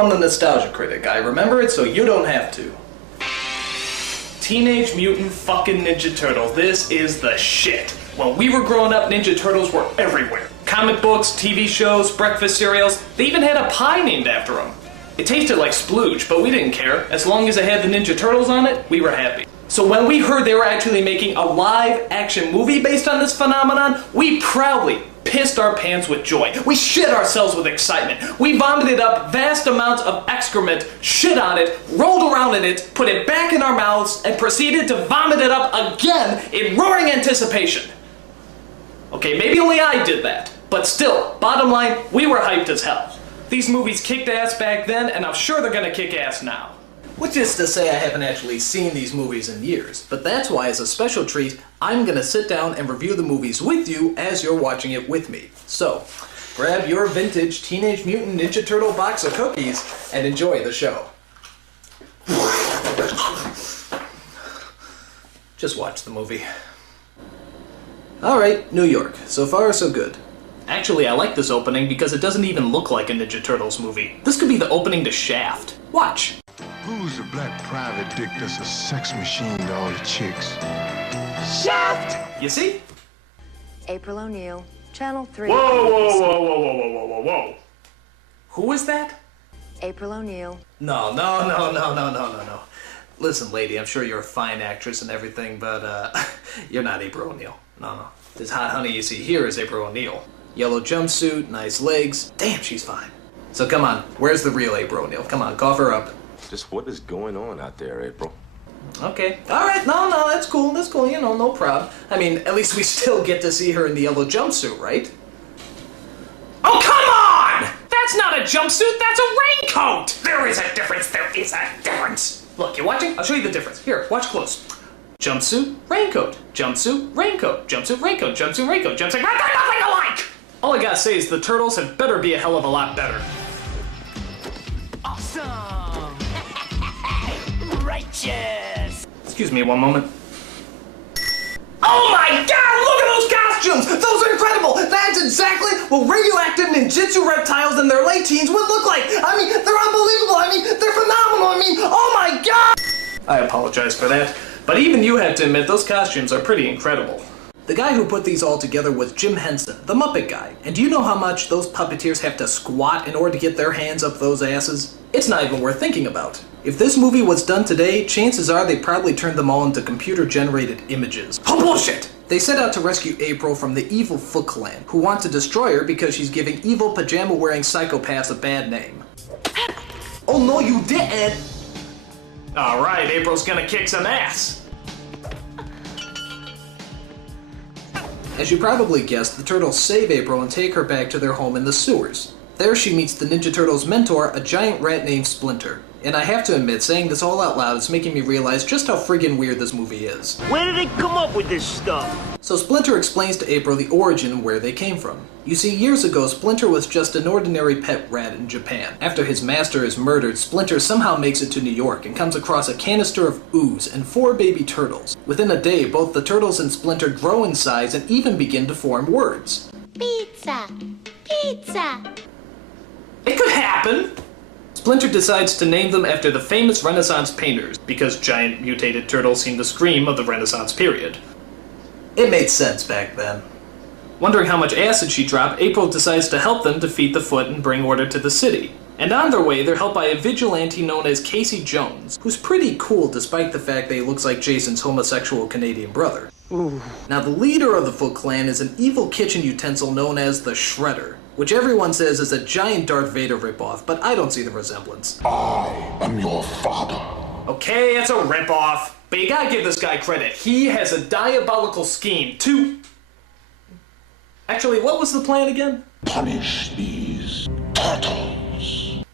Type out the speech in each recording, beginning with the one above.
on the Nostalgia Critic. I remember it so you don't have to. Teenage Mutant fucking Ninja Turtles. This is the shit. When we were growing up, Ninja Turtles were everywhere. Comic books, TV shows, breakfast cereals. They even had a pie named after them. It tasted like splooge, but we didn't care. As long as it had the Ninja Turtles on it, we were happy. So when we heard they were actually making a live-action movie based on this phenomenon, we proudly pissed our pants with joy. We shit ourselves with excitement. We vomited up vast amounts of excrement, shit on it, rolled around in it, put it back in our mouths, and proceeded to vomit it up again in roaring anticipation. Okay, maybe only I did that, but still, bottom line, we were hyped as hell. These movies kicked ass back then, and I'm sure they're gonna kick ass now. Which is to say I haven't actually seen these movies in years, but that's why as a special treat, I'm gonna sit down and review the movies with you as you're watching it with me. So, grab your vintage Teenage Mutant Ninja Turtle box of cookies and enjoy the show. Just watch the movie. Alright, New York. So far, so good. Actually, I like this opening because it doesn't even look like a Ninja Turtles movie. This could be the opening to Shaft. Watch. Who's the black private dick that's a sex machine to all the chicks? Shaft! You see? April O'Neil, Channel 3. Whoa, whoa, whoa, whoa, whoa, whoa, whoa, whoa. Who is that? April O'Neil. No. Listen, lady, I'm sure you're a fine actress and everything, but, you're not April O'Neil. No. This hot honey you see here is April O'Neil. Yellow jumpsuit, nice legs. Damn, she's fine. So come on, where's the real April O'Neil? Come on, cough her up. Just what is going on out there, April? Okay. Alright, no, that's cool, you know, no problem. I mean, at least we still get to see her in the yellow jumpsuit, right? Oh, come on! That's not a jumpsuit, that's a raincoat! There is a difference. Look, you watching? I'll show you the difference. Here, watch close. Jumpsuit, raincoat, jumpsuit, raincoat, jumpsuit, raincoat, jumpsuit, raincoat, jumpsuit, they're nothing alike! All I gotta say is the Turtles had better be a hell of a lot better. Awesome! Righteous! Excuse me one moment. Oh my god, look at those costumes! Those are incredible! That's exactly what radioactive ninjutsu reptiles in their late teens would look like! I mean, they're unbelievable! They're phenomenal! Oh my god! I apologize for that, but even you have to admit those costumes are pretty incredible. The guy who put these all together was Jim Henson, the Muppet guy. And do you know how much those puppeteers have to squat in order to get their hands up those asses? It's not even worth thinking about. If this movie was done today, chances are they probably turned them all into computer-generated images. Oh, bullshit! They set out to rescue April from the evil Foot Clan, who want to destroy her because she's giving evil pajama-wearing psychopaths a bad name. Oh no, you didn't! Alright, April's gonna kick some ass. As you probably guessed, the Turtles save April and take her back to their home in the sewers. There she meets the Ninja Turtles' mentor, a giant rat named Splinter. And I have to admit, saying this all out loud is making me realize just how friggin' weird this movie is. Where did they come up with this stuff? So Splinter explains to April the origin and where they came from. You see, years ago, Splinter was just an ordinary pet rat in Japan. After his master is murdered, Splinter somehow makes it to New York and comes across a canister of ooze and 4 baby turtles. Within a day, both the turtles and Splinter grow in size and even begin to form words. Pizza! Pizza! It could happen! Splinter decides to name them after the famous Renaissance painters, because giant mutated turtles seem to scream of the Renaissance period. It made sense back then. Wondering how much acid she dropped, April decides to help them defeat the Foot and bring order to the city. And on their way, they're helped by a vigilante known as Casey Jones, who's pretty cool despite the fact that he looks like Jason's homosexual Canadian brother. Ooh. Now, the leader of the Foot Clan is an evil kitchen utensil known as the Shredder, which everyone says is a giant Darth Vader ripoff, but I don't see the resemblance. I am your father. Okay, it's a ripoff, but you gotta give this guy credit. He has a diabolical scheme to... Actually, what was the plan again? Punish these turtles.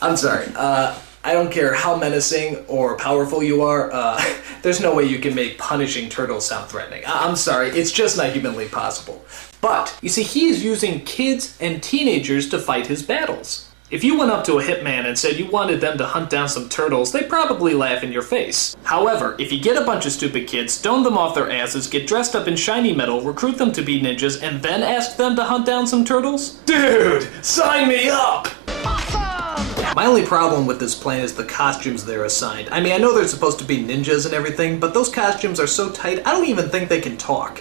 I'm sorry, I don't care how menacing or powerful you are, there's no way you can make punishing turtles sound threatening. I'm sorry, it's just not humanly possible. But, you see, he is using kids and teenagers to fight his battles. If you went up to a hitman and said you wanted them to hunt down some turtles, they'd probably laugh in your face. However, if you get a bunch of stupid kids, stone them off their asses, get dressed up in shiny metal, recruit them to be ninjas, and then ask them to hunt down some turtles? Dude, sign me up! Awesome! My only problem with this plan is the costumes they're assigned. I mean, I know they're supposed to be ninjas and everything, but those costumes are so tight, I don't even think they can talk.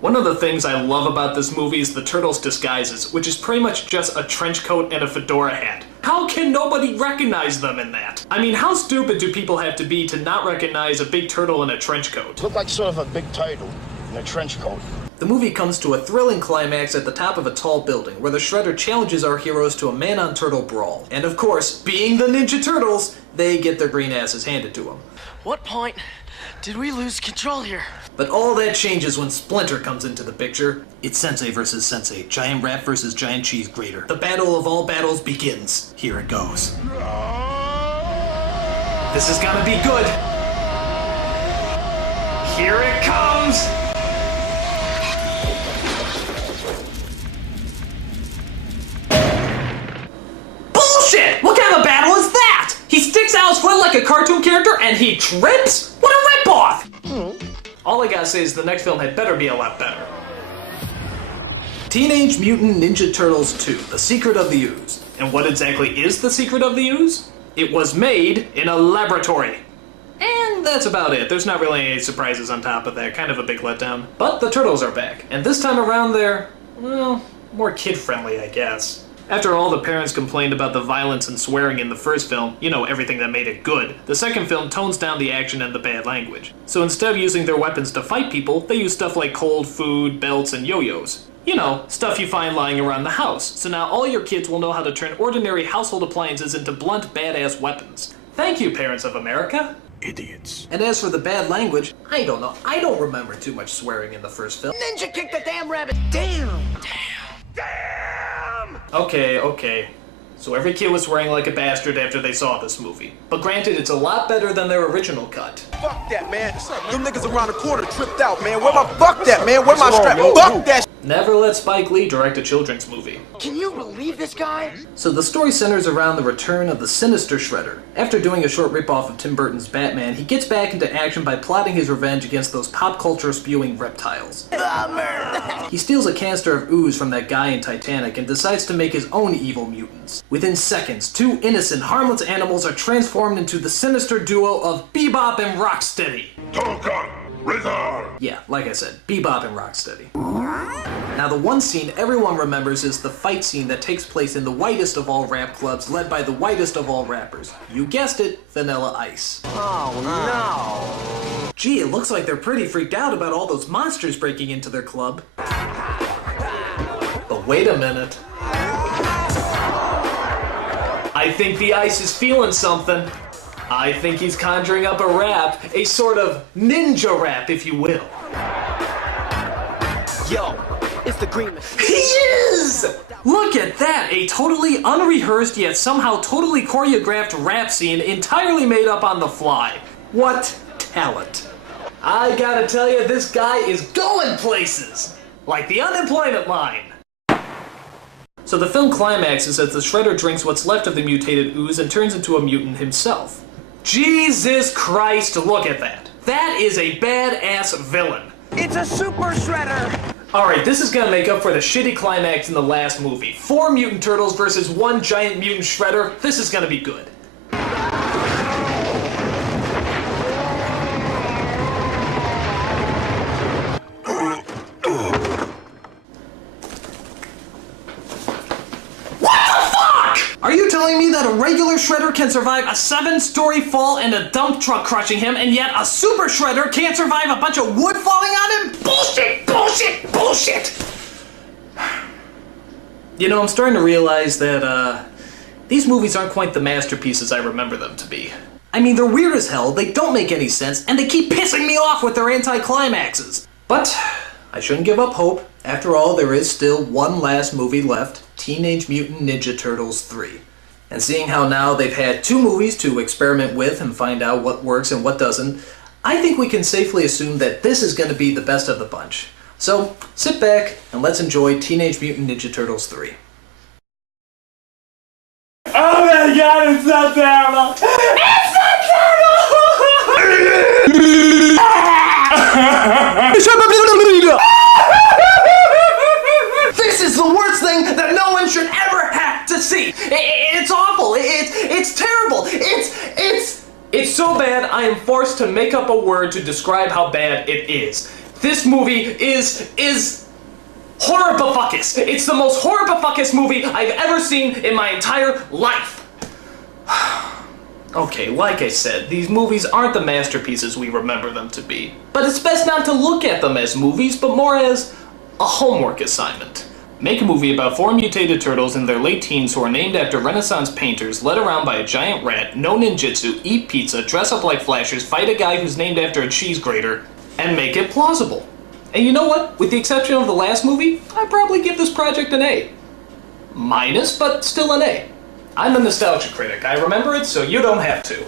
One of the things I love about this movie is the Turtles' disguises, which is pretty much just a trench coat and a fedora hat. How can nobody recognize them in that? I mean, how stupid do people have to be to not recognize a big turtle in a trench coat? Look like sort of a big turtle in a trench coat. The movie comes to a thrilling climax at the top of a tall building, where the Shredder challenges our heroes to a man-on-turtle brawl. And of course, being the Ninja Turtles, they get their green asses handed to them. What point did we lose control here? But all that changes when Splinter comes into the picture. It's Sensei versus Sensei, giant rat versus giant cheese grater. The battle of all battles begins. Here it goes. This is gonna be good. Here it comes! Bullshit! What kind of a battle is that? He sticks out his foot like a cartoon character and he trips? What a ripoff! All I gotta say is the next film had better be a lot better. Teenage Mutant Ninja Turtles 2, The Secret of the Ooze. And what exactly is The Secret of the Ooze? It was made in a laboratory. And that's about it. There's not really any surprises on top of that. Kind of a big letdown. But the Turtles are back. And this time around they're, well, more kid-friendly, I guess. After all the parents complained about the violence and swearing in the first film, you know, everything that made it good, the second film tones down the action and the bad language. So instead of using their weapons to fight people, they use stuff like cold food, belts, and yo-yos. You know, stuff you find lying around the house. So now all your kids will know how to turn ordinary household appliances into blunt, badass weapons. Thank you, parents of America. Idiots. And as for the bad language, I don't know. I don't remember too much swearing in the first film. Ninja kicked the damn rabbit! Damn! Okay. So every kid was swearing like a bastard after they saw this movie. But granted, it's a lot better than their original cut. Fuck that, man. Them niggas around the corner tripped out, man. Fuck that, man. Where my strap? Fuck that. Never let Spike Lee direct a children's movie. Can you believe this guy? So the story centers around the return of the sinister Shredder. After doing a short ripoff of Tim Burton's Batman, he gets back into action by plotting his revenge against those pop culture spewing reptiles. He steals a canister of ooze from that guy in Titanic and decides to make his own evil mutants. Within seconds, two innocent, harmless animals are transformed into the sinister duo of Bebop and Rocksteady. Yeah, like I said, Bebop and Rocksteady. Now the one scene everyone remembers is the fight scene that takes place in the whitest of all rap clubs led by the whitest of all rappers. You guessed it, Vanilla Ice. Oh no! Gee, it looks like they're pretty freaked out about all those monsters breaking into their club. But wait a minute. I think the Ice is feeling something. I think he's conjuring up a rap, a sort of ninja rap, if you will. Yo, it's the Green Machine. He is! Look at that, a totally unrehearsed yet somehow totally choreographed rap scene entirely made up on the fly. What talent. I gotta tell you, this guy is going places! Like the unemployment line. So the film climaxes as the Shredder drinks what's left of the mutated ooze and turns into a mutant himself. Jesus Christ, look at that. That is a badass villain. It's a super shredder! Alright, this is gonna make up for the shitty climax in the last movie. 4 mutant turtles versus 1 giant mutant shredder. This is gonna be good. Are you telling me that a regular shredder can survive a 7-story fall and a dump truck crushing him, and yet a super shredder can't survive a bunch of wood falling on him? Bullshit! Bullshit! Bullshit! You know, I'm starting to realize that, these movies aren't quite the masterpieces I remember them to be. I mean, they're weird as hell, they don't make any sense, and they keep pissing me off with their anti-climaxes. But I shouldn't give up hope. After all, there is still one last movie left, Teenage Mutant Ninja Turtles 3. And seeing how now they've had 2 movies to experiment with and find out what works and what doesn't, I think we can safely assume that this is going to be the best of the bunch. So, sit back and let's enjoy Teenage Mutant Ninja Turtles 3. Oh my god, it's so terrible! It's so terrible! bad I am forced to make up a word to describe how bad it is. This movie is horribifuckus. It's the most horribifuckus movie I've ever seen in my entire life. Okay, like I said, these movies aren't the masterpieces we remember them to be. But it's best not to look at them as movies, but more as a homework assignment. Make a movie about 4 mutated turtles in their late teens who are named after Renaissance painters, led around by a giant rat, know ninjutsu, eat pizza, dress up like flashers, fight a guy who's named after a cheese grater, and make it plausible. And you know what? With the exception of the last movie, I'd probably give this project an A. Minus, but still an A. I'm a nostalgia critic. I remember it, so you don't have to.